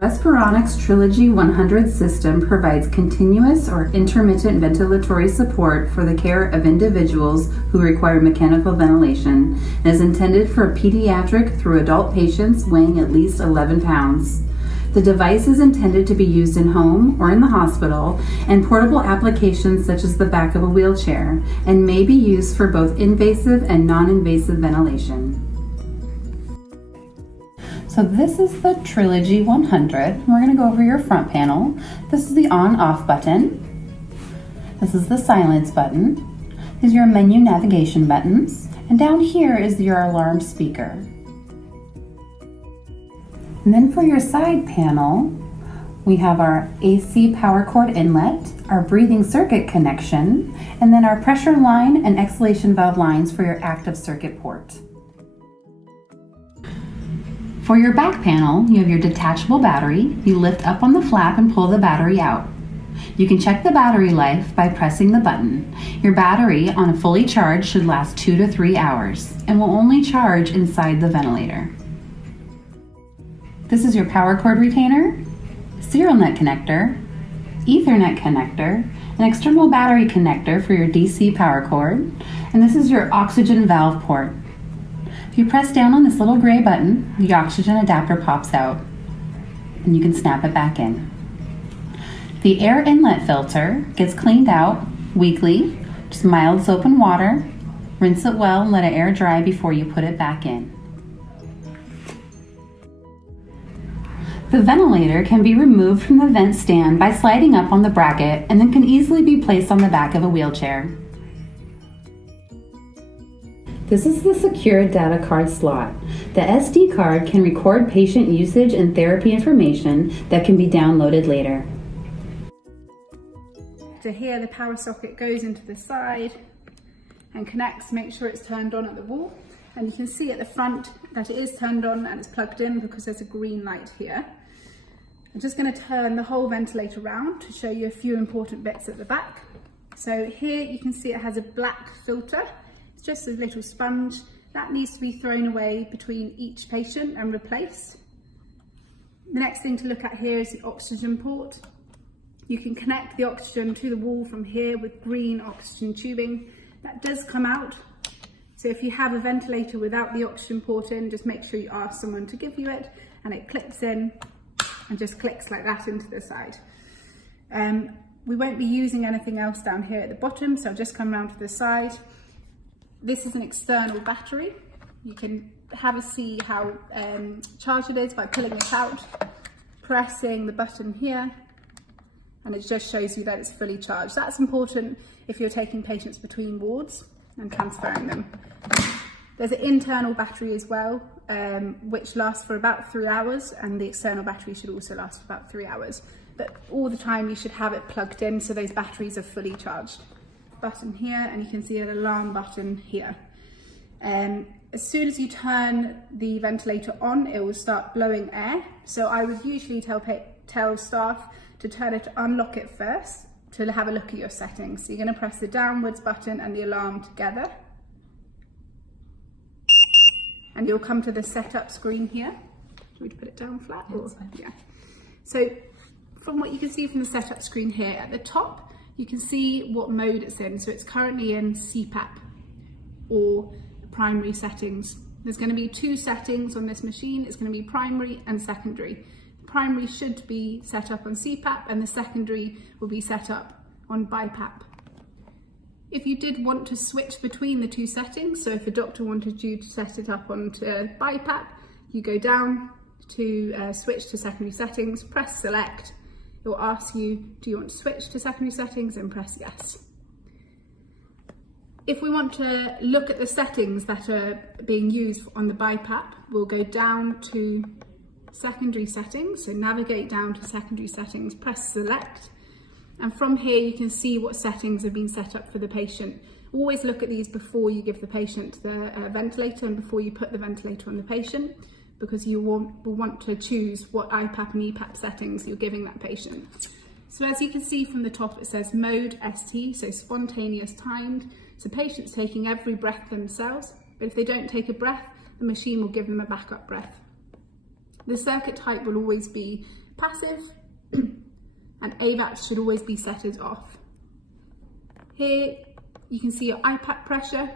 Respironics Trilogy 100 system provides continuous or intermittent ventilatory support for the care of individuals who require mechanical ventilation and is intended for pediatric through adult patients weighing at least 11 pounds. The device is intended to be used in home or in the hospital and portable applications such as the back of a wheelchair and may be used for both invasive and non-invasive ventilation. So this is the Trilogy 100. We're going to go over your front panel. This is the on-off button. This is the silence button. These are your menu navigation buttons. And down here is your alarm speaker. And then for your side panel, we have our AC power cord inlet, our breathing circuit connection, and then our pressure line and exhalation valve lines for your active circuit port. For your back panel, you have your detachable battery. You lift up on the flap and pull the battery out. You can check the battery life by pressing the button. Your battery on a fully charged should last 2 to 3 hours and will only charge inside the ventilator. This is your power cord retainer, serial net connector, Ethernet connector, an external battery connector for your DC power cord, and this is your oxygen valve port. If you press down on this little gray button, the oxygen adapter pops out and you can snap it back in. The air inlet filter gets cleaned out weekly, just mild soap and water. Rinse it well and let it air dry before you put it back in. The ventilator can be removed from the vent stand by sliding up on the bracket and then can easily be placed on the back of a wheelchair. This is the secure data card slot. The SD card can record patient usage and therapy information that can be downloaded later. So here the power socket goes into the side and connects, make sure it's turned on at the wall. And you can see at the front that it is turned on and it's plugged in because there's a green light here. I'm just going to turn the whole ventilator around to show you a few important bits at the back. So here you can see it has a black filter. It's just a little sponge that needs to be thrown away between each patient and replaced. The next thing to look at here is the oxygen port. You can connect the oxygen to the wall from here with green oxygen tubing. That does come out. So if you have a ventilator without the oxygen port in, just make sure you ask someone to give you it, and it clips in and just clicks like that into the side. We won't be using anything else down here at the bottom, so I'll just come around to the side. This is an external battery. You can have a see how charged it is by pulling it out, pressing the button here, and it just shows you that it's fully charged. That's important if you're taking patients between wards and transferring them. There's an internal battery as well, which lasts for about 3 hours, and the external battery should also last for about 3 hours. But all the time you should have it plugged in so those batteries are fully charged. Button here, and you can see an alarm button here. As soon as you turn the ventilator on, it will start blowing air. So I would usually tell staff to turn it, unlock it first, to have a look at your settings. So you're going to press the downwards button and the alarm together. And you'll come to the setup screen here. Do we put it down flat? Or? Yeah. So from what you can see from the setup screen here, at the top, you can see what mode it's in. So it's currently in CPAP or primary settings. There's going to be 2 settings on this machine. It's going to be primary and secondary. Primary should be set up on CPAP and the secondary will be set up on BiPAP. If you did want to switch between the 2 settings, so if a doctor wanted you to set it up onto BiPAP, you go down to switch to secondary settings, press select. It will ask you, do you want to switch to secondary settings, and press yes. If we want to look at the settings that are being used on the BiPAP, we'll go down to secondary settings, so navigate down to secondary settings, press select, and from here you can see what settings have been set up for the patient. Always look at these before you give the patient the ventilator and before you put the ventilator on the patient, because you will want to choose what IPAP and EPAP settings you're giving that patient. So as you can see from the top, it says mode ST, so spontaneous timed. So patients taking every breath themselves, but if they don't take a breath, the machine will give them a backup breath. The circuit type will always be passive, and AVAP should always be set as off. Here you can see your IPAP pressure,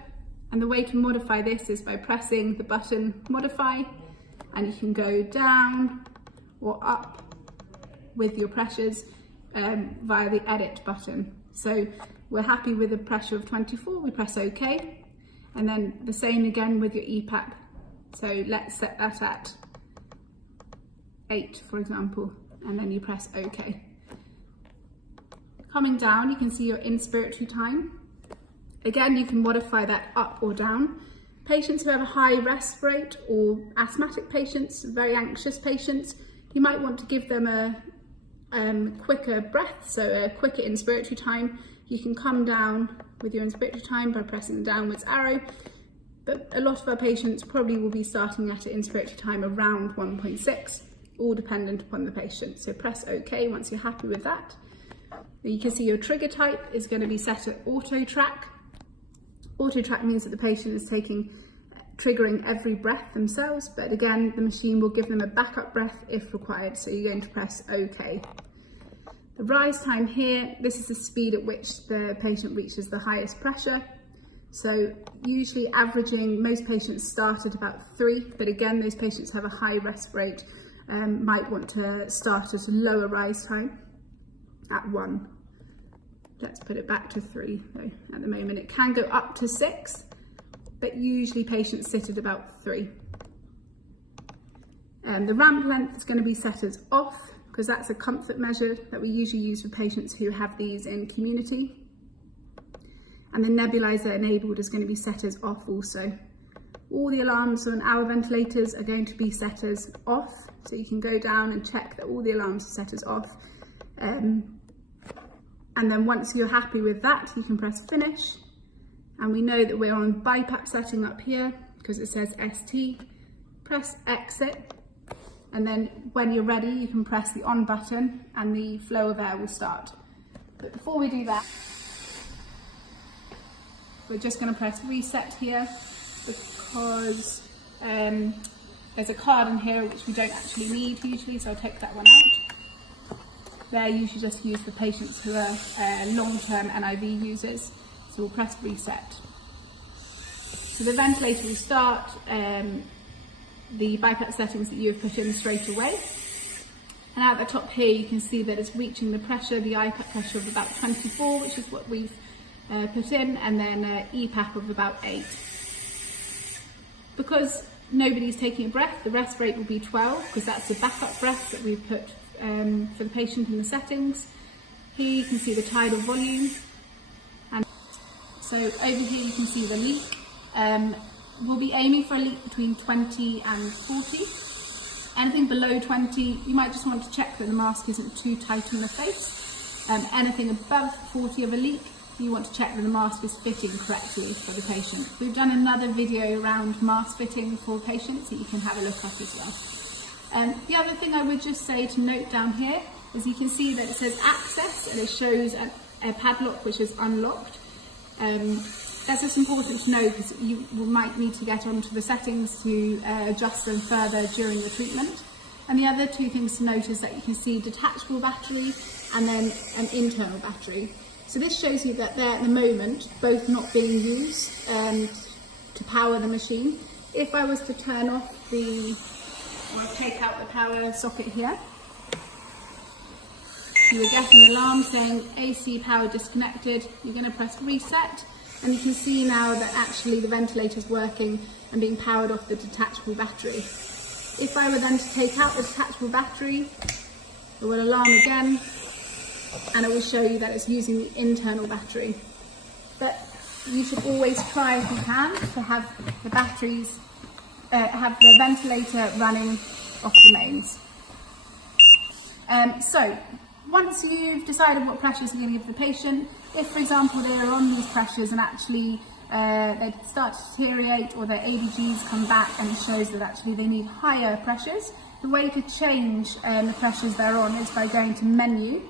and the way to modify this is by pressing the button modify, and you can go down or up with your pressures via the edit button. So we're happy with a pressure of 24, we press OK, and then the same again with your EPAP. So let's set that at 8, for example, and then you press OK. Coming down, you can see your inspiratory time. Again, you can modify that up or down. Patients who have a high rest rate, or asthmatic patients, very anxious patients, you might want to give them a quicker breath, so a quicker inspiratory time. You can come down with your inspiratory time by pressing the downwards arrow, but a lot of our patients probably will be starting at an inspiratory time around 1.6, all dependent upon the patient. So press OK once you're happy with that. You can see your trigger type is going to be set at auto track. Auto track means that the patient is triggering every breath themselves, but again, the machine will give them a backup breath if required, so you're going to press OK. The rise time here, this is the speed at which the patient reaches the highest pressure. So usually averaging, most patients start at about 3, but again, those patients have a high rest rate, might want to start at a lower rise time at 1. Let's put it back to 3 though at the moment. It can go up to 6, but usually patients sit at about 3. The ramp length is going to be set as off, because that's a comfort measure that we usually use for patients who have these in community. And the nebulizer enabled is going to be set as off also. All the alarms on our ventilators are going to be set as off, so you can go down and check that all the alarms are set as off. And then once you're happy with that, you can press finish. And we know that we're on BiPAP setting up here because it says ST. Press exit. And then when you're ready, you can press the on button and the flow of air will start. But before we do that, we're just going to press reset here because there's a card in here which we don't actually need usually, so I'll take that one out. They're usually just used for patients who are long-term NIV users, so we'll press reset. So the ventilator will start the BiPAP settings that you have put in straight away. And at the top here you can see that it's reaching the pressure, the IPAP pressure of about 24, which is what we've put in, and then EPAP of about 8. Because nobody's taking a breath, the rest rate will be 12, because that's the backup breath that we've put for the patient in the settings. Here you can see the tidal volume, and so over here you can see the leak. We'll be aiming for a leak between 20 and 40. Anything below 20, you might just want to check that the mask isn't too tight on the face. Anything above 40 of a leak, you want to check that the mask is fitting correctly for the patient. We've done another video around mask fitting for patients that you can have a look at as well. The other thing I would just say to note down here is you can see that it says access and it shows a padlock which is unlocked. That's just important to know because you might need to get onto the settings to adjust them further during the treatment. And the other two things to note is that you can see detachable battery and then an internal battery. So this shows you that they're at the moment both not being used to power the machine. If I was to turn off I'll take out the power socket here, you will get an alarm saying AC power disconnected. You're going to press reset, and you can see now that actually the ventilator is working and being powered off the detachable battery. If I were then to take out the detachable battery, it will alarm again, and it will show you that it's using the internal battery. But you should always try, if you can, to have the batteries, have the ventilator running off the mains. So once you've decided what pressures you're going to give the patient, if for example they are on these pressures and actually they start to deteriorate or their ABGs come back and it shows that actually they need higher pressures, the way to change the pressures they're on is by going to menu,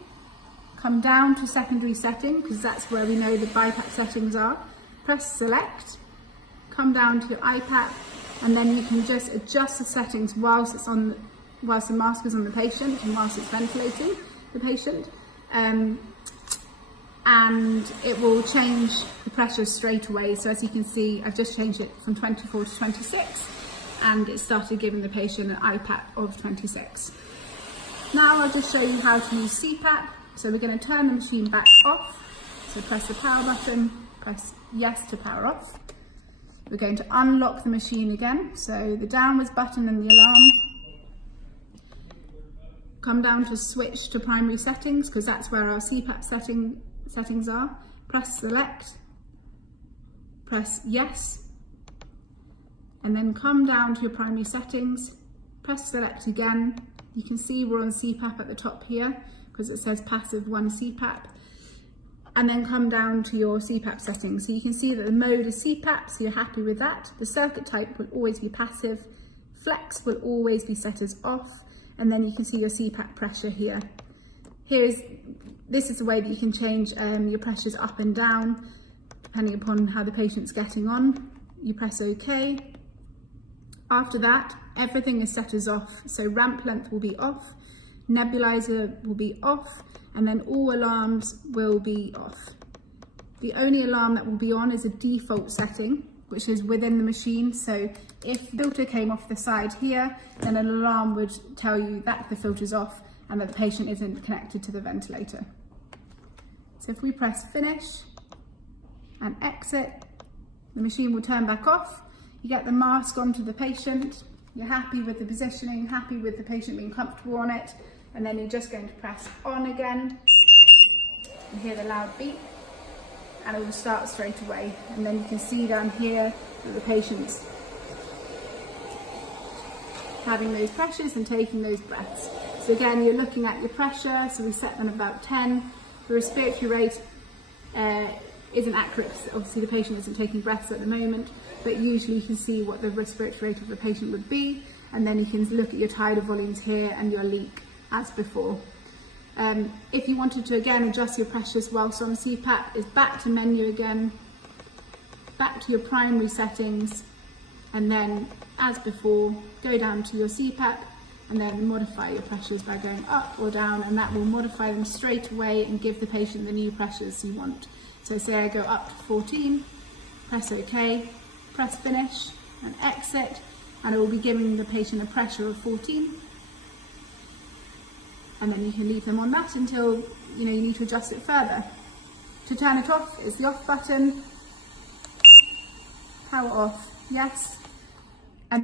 come down to secondary setting, because that's where we know the BiPAP settings are, press select, come down to IPAP, and then you can just adjust the settings whilst it's on whilst the mask is on the patient and whilst it's ventilating the patient. And it will change the pressure straight away. So as you can see, I've just changed it from 24 to 26, and it started giving the patient an IPAP of 26. Now I'll just show you how to use CPAP. So we're going to turn the machine back off. So press the power button, press yes to power off. We're going to unlock the machine again. So the downwards button and the alarm. Come down to switch to primary settings, because that's where our CPAP settings are. Press select, press yes, and then come down to your primary settings, press select again. You can see we're on CPAP at the top here because it says passive 1 CPAP, and then come down to your CPAP settings. So you can see that the mode is CPAP, so you're happy with that. The circuit type will always be passive, flex will always be set as off, and then you can see your CPAP pressure here. This is the way that you can change your pressures up and down depending upon how the patient's getting on. You press OK. After that, everything is set as off. So ramp length will be off, nebulizer will be off, and then all alarms will be off. The only alarm that will be on is a default setting, which is within the machine. So if the filter came off the side here, then an alarm would tell you that the filter's off and that the patient isn't connected to the ventilator. So if we press finish and exit, the machine will turn back off. You get the mask onto the patient, you're happy with the positioning, happy with the patient being comfortable on it, and then you're just going to press on again and hear the loud beep, and it will start straight away. And then you can see down here that the patient's having those pressures and taking those breaths. So again, you're looking at your pressure, so we set them about 10. The respiratory rate isn't accurate, obviously the patient isn't taking breaths at the moment, but usually you can see what the respiratory rate of the patient would be, and then you can look at your tidal volumes here and your leak as before. If you wanted to again adjust your pressures whilst on CPAP, is back to menu again, back to your primary settings, and then as before, go down to your CPAP and then modify your pressures by going up or down, and that will modify them straight away and give the patient the new pressures you want. So say I go up to 14, press OK, press finish and exit, and it will be giving the patient a pressure of 14. And then you can leave them on that until you need to adjust it further. To turn it off is the off button, power off, yes,